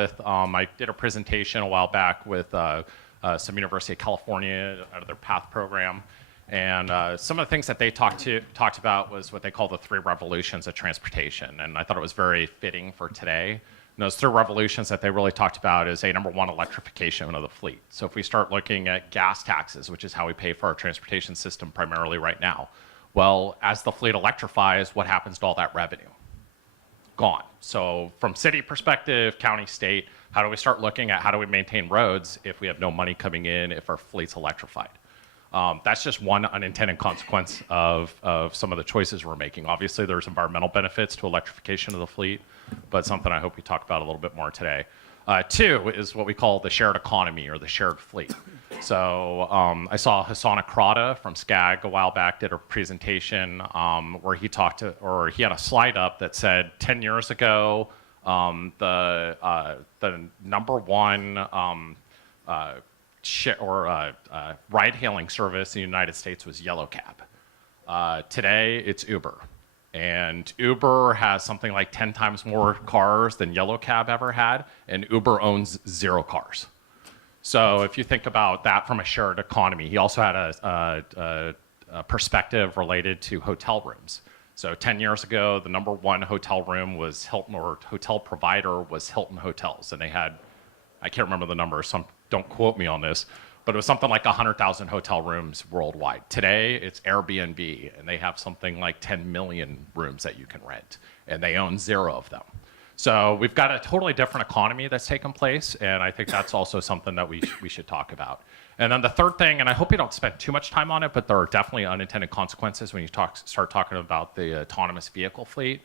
with, I did a presentation a while back with some University of California out of their PATH program. And some of the things that they talked about was what they call the three revolutions of transportation. And I thought it was very fitting for today. And those three revolutions that they really talked about is number one, electrification of the fleet. So if we start looking at gas taxes, which is how we pay for our transportation system primarily right now, well, as the fleet electrifies, what happens to all that revenue? Gone. So from city perspective, county, state, how do we start looking at how do we maintain roads if we have no money coming in if our fleet's electrified? That's just one unintended consequence of some of the choices we're making. Obviously, there's environmental benefits to electrification of the fleet, but something I hope we talk about a little bit more today. Two is what we call the shared economy or the shared fleet. So I saw Hassan Akrada from SCAG a while back did a presentation where he he had a slide up that said 10 years ago the number one ride-hailing service in the United States was Yellow Cab. Today it's Uber. And Uber has something like 10 times more cars than Yellow Cab ever had, and Uber owns 0 cars. So if you think about that from a shared economy, he also had a perspective related to hotel rooms. So 10 years ago, the number one hotel room was Hilton, or hotel provider was Hilton Hotels. And they had, I can't remember the number, so don't quote me on this, but it was something like 100,000 hotel rooms worldwide. Today, it's Airbnb, and they have something like 10 million rooms that you can rent, and they own 0 of them. So we've got a totally different economy that's taken place, and I think that's also something that we should talk about. And then the third thing, and I hope you don't spend too much time on it, but there are definitely unintended consequences when you start talking about the autonomous vehicle fleet.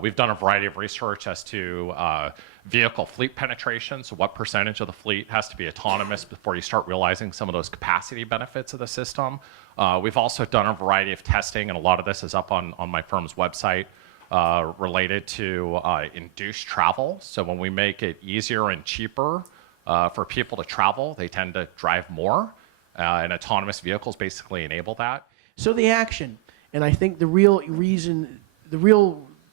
We've done a variety of research as to vehicle fleet penetration, so what percentage of the fleet has to be autonomous before you start realizing some of those capacity benefits of the system. We've also done a variety of testing, and a lot of this is up on my firm's website, related to induced travel. So when we make it easier and cheaper for people to travel, they tend to drive more, and autonomous vehicles basically enable that. So the action, and I think the real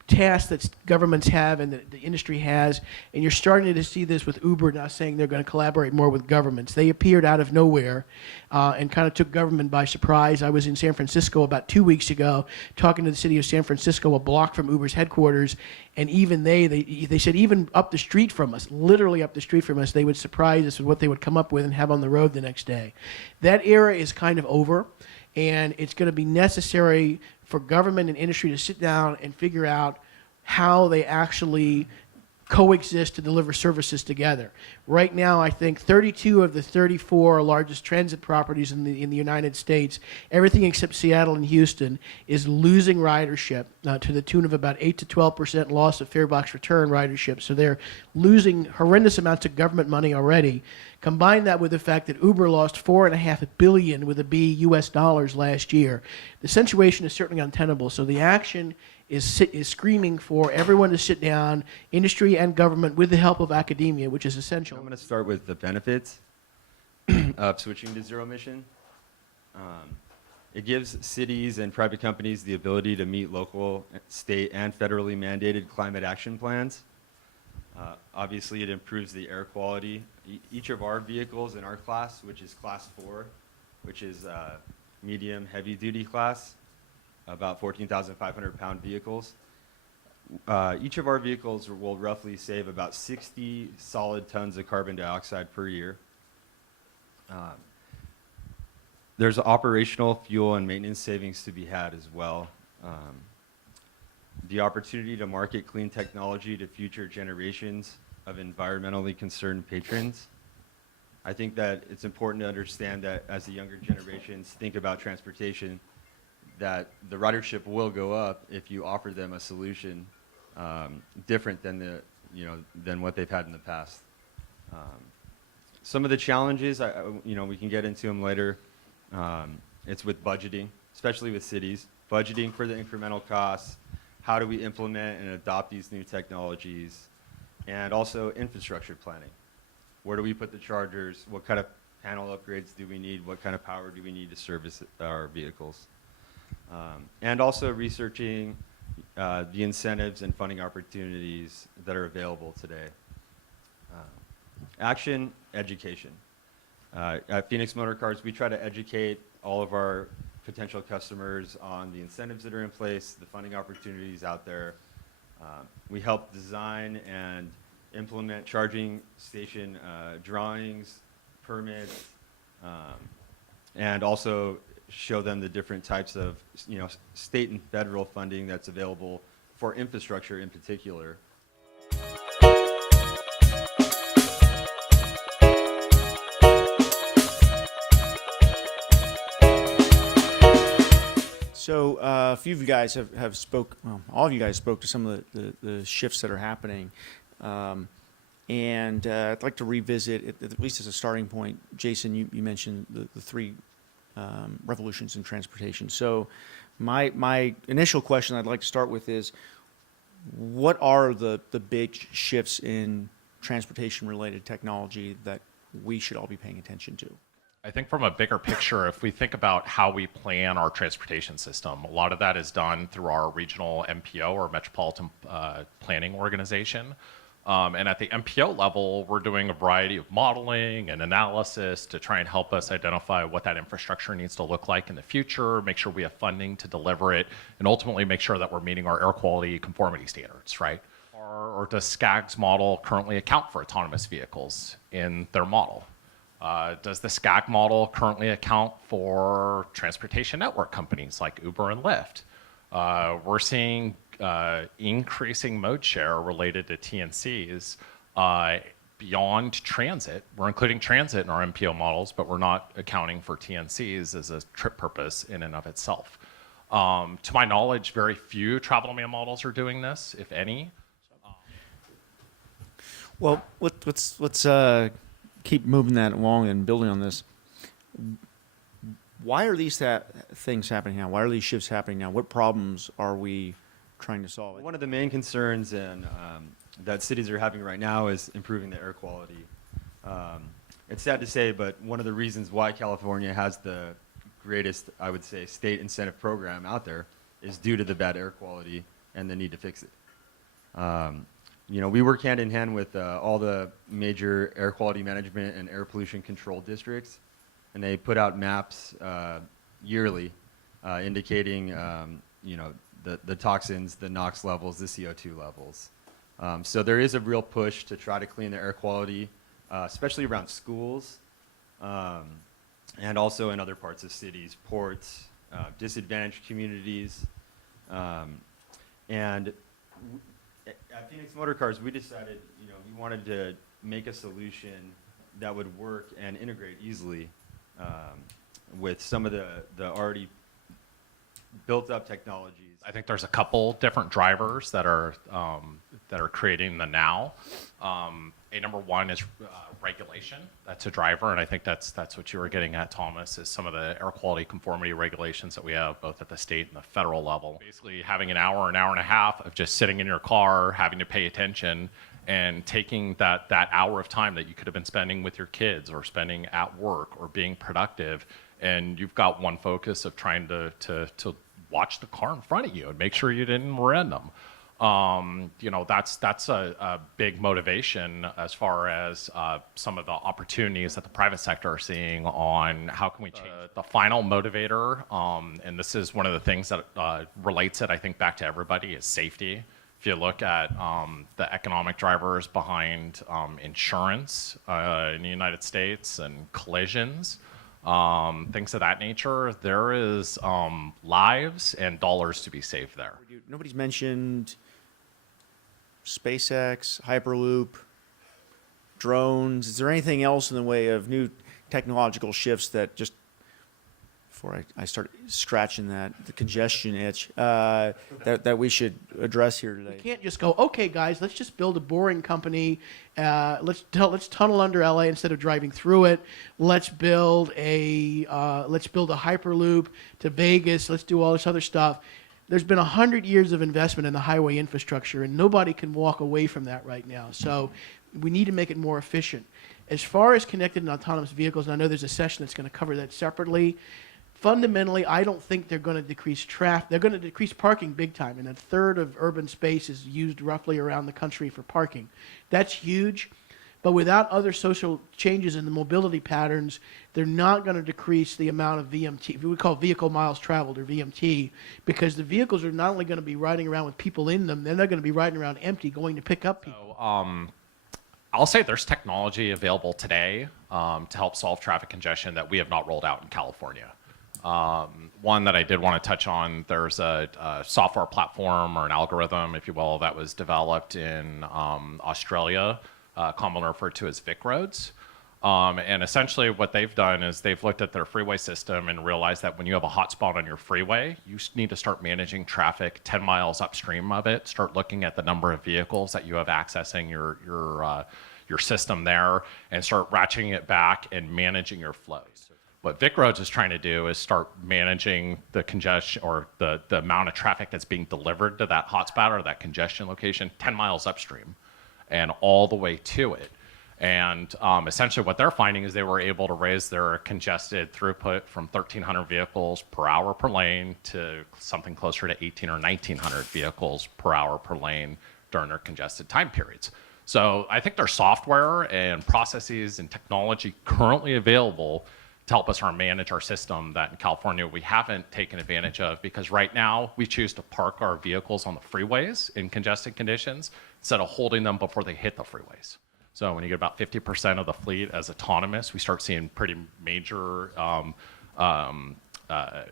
task that governments have and the industry has, and you're starting to see this with Uber now saying they're going to collaborate more with governments. They appeared out of nowhere and kind of took government by surprise. I was in San Francisco about 2 weeks ago talking to the city of San Francisco, a block from Uber's headquarters, and even they said even up the street from us, literally up the street from us, they would surprise us with what they would come up with and have on the road the next day. That era is kind of over, and it's going to be necessary for government and industry to sit down and figure out how they actually coexist to deliver services together. Right now, I think 32 of the 34 largest transit properties in the United States, everything except Seattle and Houston, is losing ridership to the tune of about 8 to 12% loss of fare box return ridership. So they're losing horrendous amounts of government money already. Combine that with the fact that Uber lost $4.5 billion with a B US dollars last year. The situation is certainly untenable. So the action is screaming for everyone to sit down, industry and government, with the help of academia, which is essential. I'm going to start with the benefits of switching to zero emission. It gives cities and private companies the ability to meet local, state, and federally mandated climate action plans. Obviously, it improves the air quality. Each of our vehicles in our class, which is class 4, which is medium heavy-duty class, about 14,500 pound vehicles. Each of our vehicles will roughly save about 60 solid tons of carbon dioxide per year. There's operational fuel and maintenance savings to be had as well. The opportunity to market clean technology to future generations of environmentally concerned patrons. I think that it's important to understand that as the younger generations think about transportation, that the ridership will go up if you offer them a solution different than than what they've had in the past. Some of the challenges, we can get into them later. It's with budgeting, especially with cities. Budgeting for the incremental costs. How do we implement and adopt these new technologies? And also infrastructure planning. Where do we put the chargers? What kind of panel upgrades do we need? What kind of power do we need to service our vehicles? And also researching the incentives and funding opportunities that are available today. Action, education. At Phoenix Motor Cars, we try to educate all of our potential customers on the incentives that are in place, the funding opportunities out there. We help design and implement charging station drawings, permits, and also show them the different types of, state and federal funding that's available for infrastructure in particular. So a few of you guys have all of you guys spoke to some of the shifts that are happening. And I'd like to revisit, at least as a starting point, Jason, you mentioned the three revolutions in transportation. So my initial question I'd like to start with is, what are the big shifts in transportation-related technology that we should all be paying attention to? I think from a bigger picture, if we think about how we plan our transportation system, a lot of that is done through our regional MPO or Metropolitan Planning Organization. And at the MPO level, we're doing a variety of modeling and analysis to try and help us identify what that infrastructure needs to look like in the future, make sure we have funding to deliver it, and ultimately make sure that we're meeting our air quality conformity standards, right? Or does SCAG's model currently account for autonomous vehicles in their model? Does the SCAG model currently account for transportation network companies like Uber and Lyft? We're seeing increasing mode share related to TNCs beyond transit. We're including transit in our MPO models, but we're not accounting for TNCs as a trip purpose in and of itself. To my knowledge, very few travel demand models are doing this, if any. Well, let's keep moving that along and building on this. Why are these things happening now? Why are these shifts happening now? What problems are we trying to solve? One of the main concerns that cities are having right now is improving the air quality. It's sad to say, but one of the reasons why California has the greatest, I would say, state incentive program out there is due to the bad air quality and the need to fix it. We work hand in hand with all the major air quality management and air pollution control districts, and they put out maps yearly indicating, the toxins, the NOx levels, the CO2 levels. So there is a real push to try to clean the air quality, especially around schools, and also in other parts of cities, ports, disadvantaged communities, and at Phoenix Motor Cars, we decided, we wanted to make a solution that would work and integrate easily with some of the already built-up technologies. I think there's a couple different drivers that are creating the now. Number one is regulation. That's a driver, and I think that's what you were getting at, Thomas, is some of the air quality conformity regulations that we have both at the state and the federal level. Basically having an hour and a half of just sitting in your car, having to pay attention, and taking that hour of time that you could have been spending with your kids or spending at work or being productive, and you've got one focus of trying to watch the car in front of you and make sure you didn't rear-end them. That's a big motivation as far as some of the opportunities that the private sector are seeing on how can we change. The final motivator, and this is one of the things that relates it, I think, back to everybody, is safety. If you look at the economic drivers behind insurance in the United States and collisions, things of that nature, there is lives and dollars to be saved there. Nobody's mentioned SpaceX, Hyperloop, drones. Is there anything else in the way of new technological shifts that just, before I start scratching the congestion itch, that we should address here today? You can't just go, okay, guys, let's just build a boring company. Let's tunnel under LA instead of driving through it. Let's build a Hyperloop to Vegas. Let's do all this other stuff. There's been 100 years of investment in the highway infrastructure, and nobody can walk away from that right now. So we need to make it more efficient. As far as connected and autonomous vehicles, and I know there's a session that's going to cover that separately, fundamentally, I don't think they're going to decrease traffic. They're going to decrease parking big time, and a third of urban space is used roughly around the country for parking. That's huge. But without other social changes in the mobility patterns, they're not going to decrease the amount of VMT, we call vehicle miles traveled, or VMT, because the vehicles are not only going to be riding around with people in them, they're not going to be riding around empty, going to pick up people. So, I'll say there's technology available today to help solve traffic congestion that we have not rolled out in California. One that I did want to touch on, there's a software platform or an algorithm, if you will, that was developed in Australia, commonly referred to as VIC roads. And essentially what they've done is they've looked at their freeway system and realized that when you have a hotspot on your freeway, you need to start managing traffic 10 miles upstream of it, start looking at the number of vehicles that you have accessing your system there, and start ratcheting it back and managing your flows. What Vic Roads is trying to do is start managing the congestion or the amount of traffic that's being delivered to that hotspot or that congestion location 10 miles upstream and all the way to it. And essentially what they're finding is they were able to raise their congested throughput from 1,300 vehicles per hour per lane to something closer to 1,800 or 1,900 vehicles per hour per lane during their congested time periods. So I think there's software and processes and technology currently available to help us manage our system that in California we haven't taken advantage of, because right now we choose to park our vehicles on the freeways in congested conditions instead of holding them before they hit the freeways. So when you get about 50% of the fleet as autonomous, we start seeing pretty major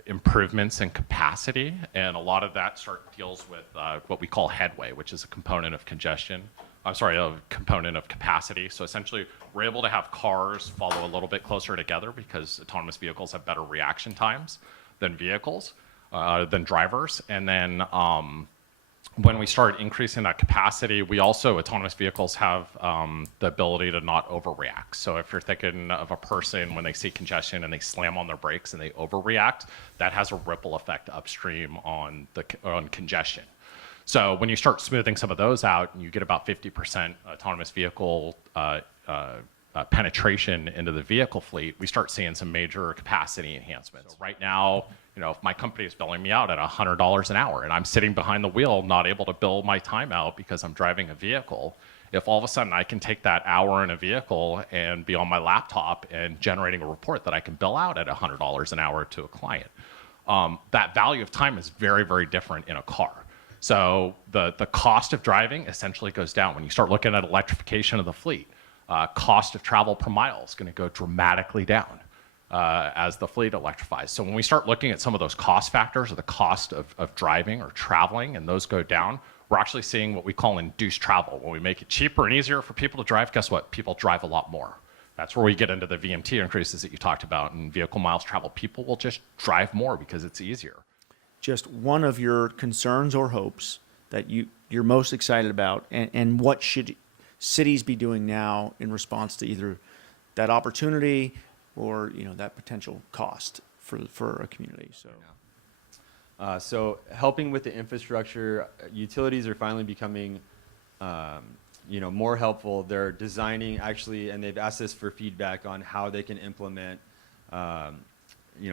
improvements in capacity, and a lot of that deals with what we call headway, which is a component of congestion. A component of capacity. So essentially, we're able to have cars follow a little bit closer together because autonomous vehicles have better reaction times than drivers. And then when we start increasing that capacity, autonomous vehicles have the ability to not overreact. So if you're thinking of a person when they see congestion and they slam on their brakes and they overreact, that has a ripple effect upstream on congestion. So when you start smoothing some of those out and you get about 50% autonomous vehicle penetration into the vehicle fleet, we start seeing some major capacity enhancements. So right now, if my company is billing me out at $100 an hour and I'm sitting behind the wheel, not able to bill my time out because I'm driving a vehicle, if all of a sudden I can take that hour in a vehicle and be on my laptop and generating a report that I can bill out at $100 an hour to a client, that value of time is very, very different in a car. So the cost of driving essentially goes down. When you start looking at electrification of the fleet, cost of travel per mile is going to go dramatically down as the fleet electrifies. So when we start looking at some of those cost factors or the cost of driving or traveling, and those go down, we're actually seeing what we call induced travel. When we make it cheaper and easier for people to drive, guess what? People drive a lot more. That's where we get into the VMT increases that you talked about and vehicle miles traveled. People will just drive more because it's easier. Just one of your concerns or hopes that you're most excited about, and what should cities be doing now in response to either that opportunity or that potential cost for a community? So helping with the infrastructure, utilities are finally becoming more helpful. They're designing actually, and they've asked us for feedback on how they can implement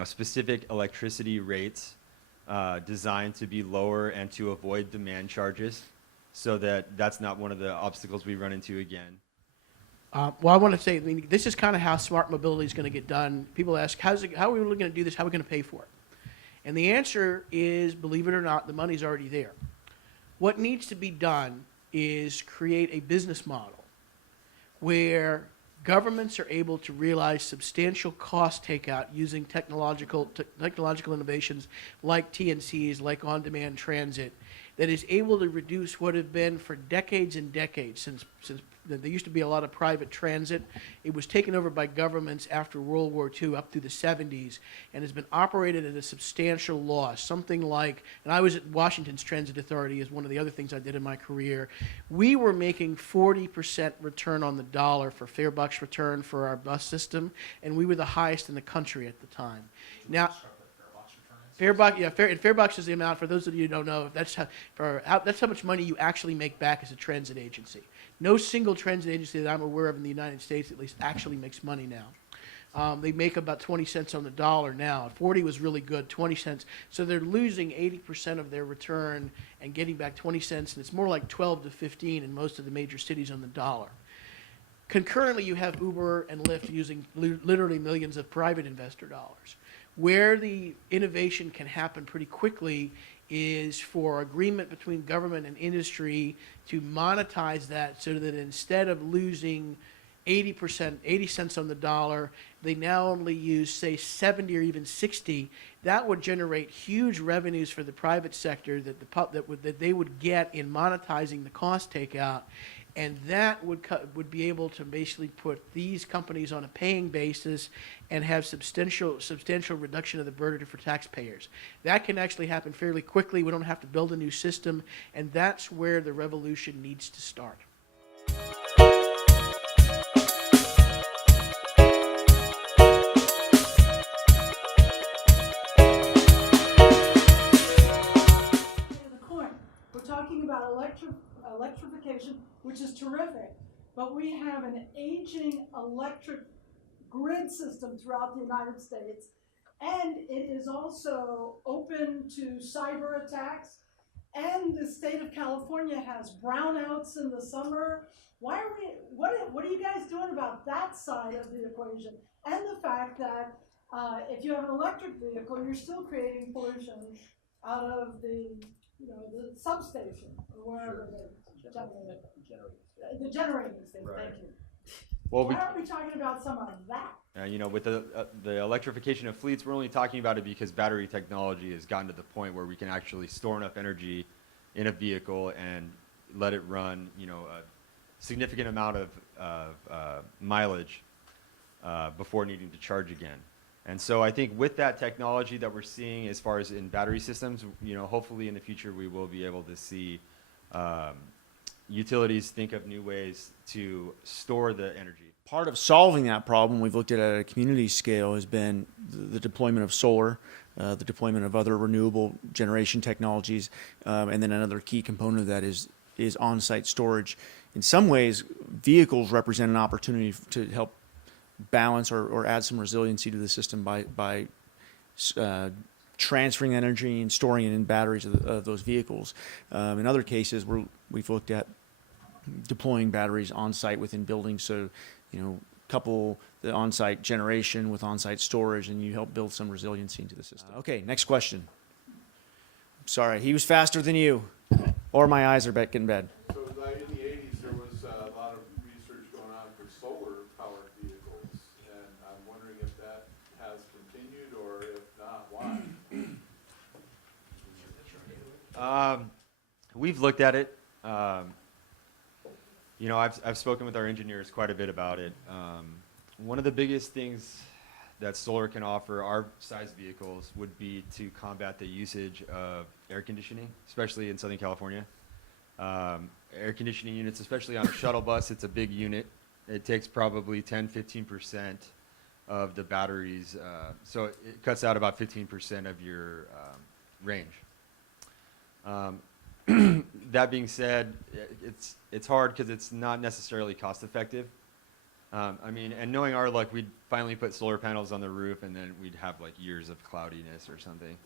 specific electricity rates designed to be lower and to avoid demand charges, so that's not one of the obstacles we run into again. Well, I want to say, this is kind of how smart mobility is going to get done. People ask, how are we really going to do this? How are we going to pay for it? And the answer is, believe it or not, the money's already there. What needs to be done is create a business model where governments are able to realize substantial cost takeout using technological innovations like TNCs, like on-demand transit, that is able to reduce what have been for decades and decades, since there used to be a lot of private transit. It was taken over by governments after World War II up through the 70s and has been operated at a substantial loss. Something like, and I was at Washington's Transit Authority as one of the other things I did in my career. We were making 40% return on the dollar for fare bucks return for our bus system, and we were the highest in the country at the time. Now, fare bucks is the amount, for those of you who don't know, that's how much money you actually make back as a transit agency. No single transit agency that I'm aware of in the United States, at least, actually makes money now. They make about 20 cents on the dollar now. 40 was really good, 20 cents. So they're losing 80% of their return and getting back 20 cents, and it's more like 12 to 15 in most of the major cities on the dollar. Concurrently, you have Uber and Lyft using literally millions of private investor dollars. Where the innovation can happen pretty quickly is for agreement between government and industry to monetize that so that instead of losing 80%, 80 cents on the dollar, they now only use, say, 70 or even 60. That would generate huge revenues for the private sector that they would get in monetizing the cost takeout. And that would be able to basically put these companies on a paying basis and have substantial reduction of the burden for taxpayers. That can actually happen fairly quickly. We don't have to build a new system, and that's where the revolution needs to start. We're talking about electrification, which is terrific, but we have an aging electric grid system throughout the United States, and it is also open to cyber attacks, and the state of California has brownouts in the summer. What are you guys doing about that side of the equation? And the fact that if you have an electric vehicle, you're still creating pollution out of the substation or wherever the generating station. Right. Thank you. Well, Why aren't we talking about some of that? with the electrification of fleets, we're only talking about it because battery technology has gotten to the point where we can actually store enough energy in a vehicle and let it run, a significant amount of mileage before needing to charge again. And so I think with that technology that we're seeing as far as in battery systems, hopefully in the future we will be able to see utilities think of new ways to store the energy. Part of solving that problem we've looked at a community scale has been the deployment of solar, the deployment of other renewable generation technologies, and then another key component of that is on-site storage. In some ways, vehicles represent an opportunity to help balance or add some resiliency to the system by transferring energy and storing it in batteries of those vehicles. In other cases, we've looked at deploying batteries on site within buildings, so couple the on-site generation with on-site storage, and you help build some resiliency into the system. Okay, next question. Sorry, he was faster than you, or my eyes are getting bad. So in the 80s, there was a lot of research going on for solar-powered vehicles, and I'm wondering if that has continued, or if not, why? We've looked at it. I've spoken with our engineers quite a bit about it. One of the biggest things that solar can offer our size vehicles would be to combat the usage of air conditioning, especially in Southern California. Air conditioning units, especially on a shuttle bus, it's a big unit. It takes probably 10-15% of the batteries, so it cuts out about 15% of your range. That being said, it's hard because it's not necessarily cost effective. And knowing our luck, we'd finally put solar panels on the roof, and then we'd have like years of cloudiness or something.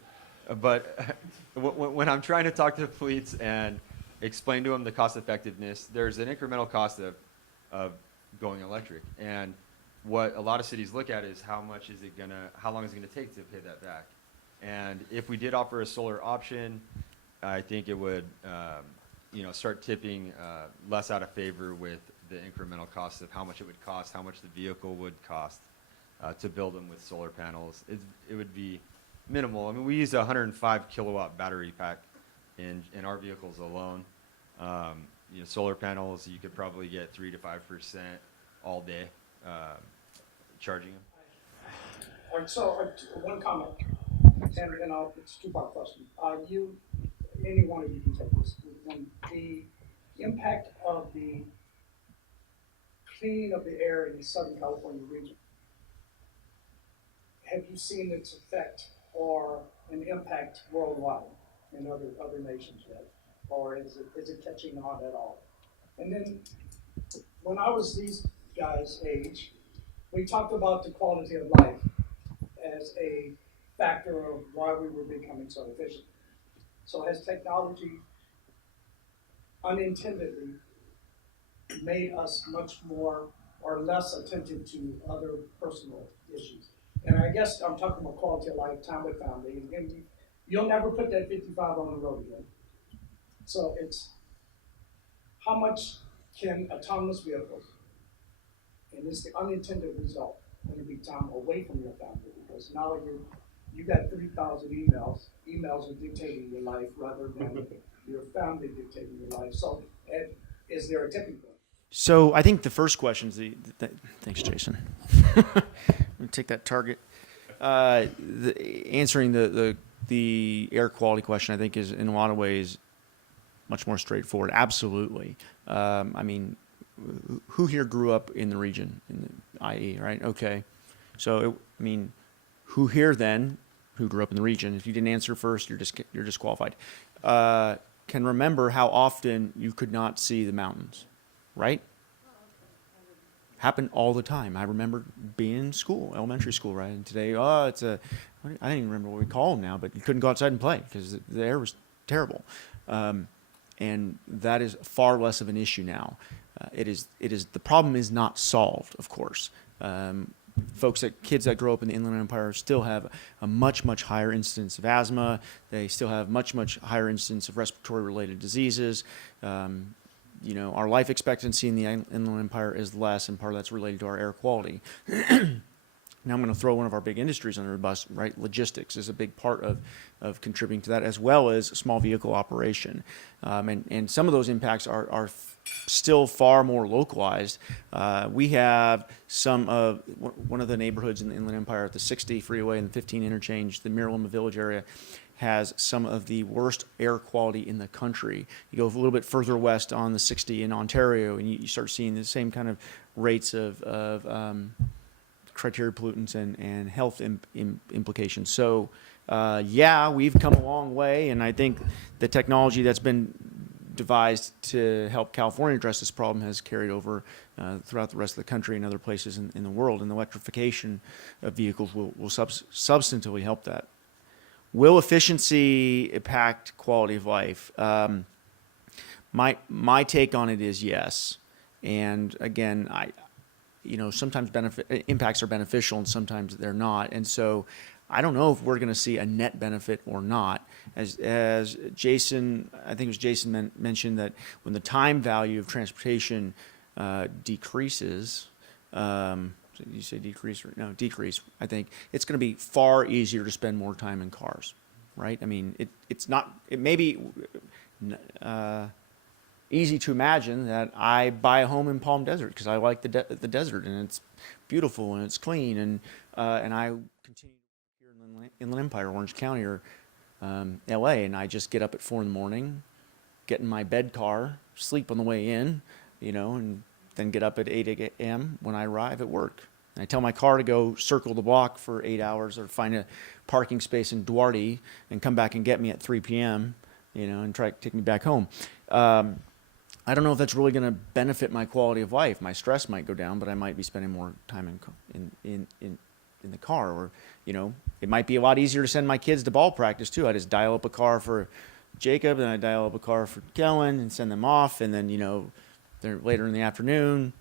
But when I'm trying to talk to fleets and explain to them the cost effectiveness, there's an incremental cost of going electric. And what a lot of cities look at is how long is it gonna take to pay that back? And if we did offer a solar option, I think it would, start tipping less out of favor with the incremental cost of how much it would cost, how much the vehicle would cost to build them with solar panels. It would be minimal. I mean, we use a 105 kilowatt battery pack in our vehicles alone. Solar panels, you could probably get 3 to 5% all day charging them. All right, so one comment, and it's a two-part question. Any one of you can take this. The impact of the cleaning of the air in the Southern California region, have you seen its effect or an impact worldwide in other nations yet? Or is it catching on at all? And then when I was these guys' age, we talked about the quality of life as a factor of why we were becoming so efficient. So has technology unintendedly made us much more are less attentive to other personal issues. And I guess I'm talking about quality of life, time with family, and you'll never put that 55 on the road again. So it's how much can autonomous vehicles, and it's the unintended result, going to be time away from your family, because now you got 3,000 emails. Emails are dictating your life rather than your family dictating your life. So is there a tipping point? So I think the first question is thanks, Jason. I'm gonna take that target. Answering the air quality question, I think, is in a lot of ways much more straightforward. Absolutely. I mean, who here grew up in the region, in the IE, right? Okay. So, I mean, who here then, who grew up in the region, if you didn't answer first, you're disqualified, can remember how often you could not see the mountains, right? Happened all the time. I remember being in school, elementary school, right? And today, I don't even remember what we call them now, but you couldn't go outside and play because the air was terrible. And that is far less of an issue now. The problem is not solved, of course. Kids that grow up in the Inland Empire still have a much, much higher incidence of asthma. They still have much, much higher incidence of respiratory-related diseases. Our life expectancy in the Inland Empire is less, and part of that's related to our air quality. Now I'm going to throw one of our big industries under the bus, right? Logistics is a big part of contributing to that, as well as small vehicle operation. And some of those impacts are still far more localized. We have one of the neighborhoods in the Inland Empire at the 60 freeway and the 15 interchange, the Miraloma Village area, has some of the worst air quality in the country. You go a little bit further west on the 60 in Ontario, and you start seeing the same kind of rates of criteria pollutants and health implications. So, we've come a long way, and I think the technology that's been devised to help California address this problem has carried over throughout the rest of the country and other places in the world, and the electrification of vehicles will substantively help that. Will efficiency impact quality of life? My take on it is yes. And again, sometimes impacts are beneficial and sometimes they're not. And so I don't know if we're going to see a net benefit or not. As Jason, I think it was Jason mentioned that when the time value of transportation decreases, you say decrease? No, decrease. I think it's going to be far easier to spend more time in cars, right? I mean, it may be easy to imagine that I buy a home in Palm Desert because I like the desert and it's beautiful and it's clean, and I continue here in Inland Empire, Orange County, or LA, and I just get up at 4 a.m, get in my bed car, sleep on the way in, and then get up at 8 a.m. when I arrive at work. And I tell my car to go circle the block for 8 hours or find a parking space in Duarte and come back and get me at 3 p.m., and try to take me back home. I don't know if that's really going to benefit my quality of life. My stress might go down, but I might be spending more time in the car. Or, it might be a lot easier to send my kids to ball practice too. I just dial up a car for Jacob, and I dial up a car for Kellen and send them off, and then they're later in the afternoon,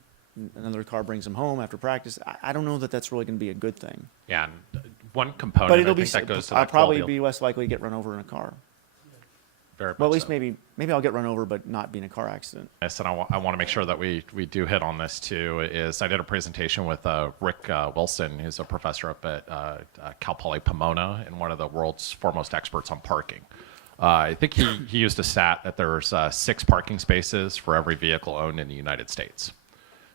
another car brings them home after practice. I don't know that that's really going to be a good thing. Yeah, and one component But it'll I think that goes to I'll that probably quality be less likely to get run over in a car. very Well, at much least so. maybe I'll get run over, but not be in a car accident. Yes, and I want to make sure that we do hit on this too. Is I did a presentation with Rick Wilson, who's a professor up at Cal Poly Pomona and one of the world's foremost experts on parking. I think he used a stat that there's 6 parking spaces for every vehicle owned in the United States.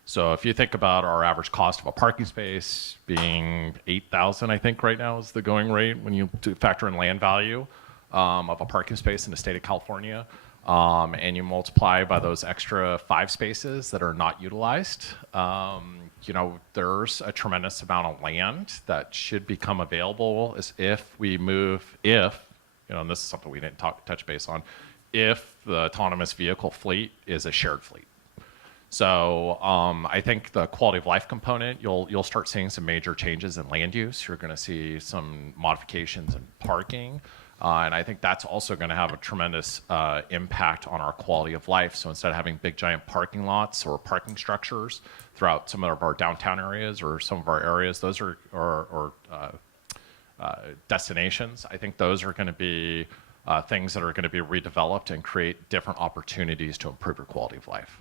So if you think about our average cost of a parking space being $8,000, I think right now is the going rate when you factor in land value of a parking space in the state of California, and you multiply by those extra 5 spaces that are not utilized, there's a tremendous amount of land that should become available if we move, and this is something we didn't touch base on, if the autonomous vehicle fleet is a shared fleet. So I think the quality of life component, you'll start seeing some major changes in land use. You're going to see some modifications in parking. And I think that's also going to have a tremendous impact on our quality of life. So instead of having big giant parking lots or parking structures throughout some of our downtown areas or some of our areas, those are destinations. I think those are going to be things that are going to be redeveloped and create different opportunities to improve your quality of life.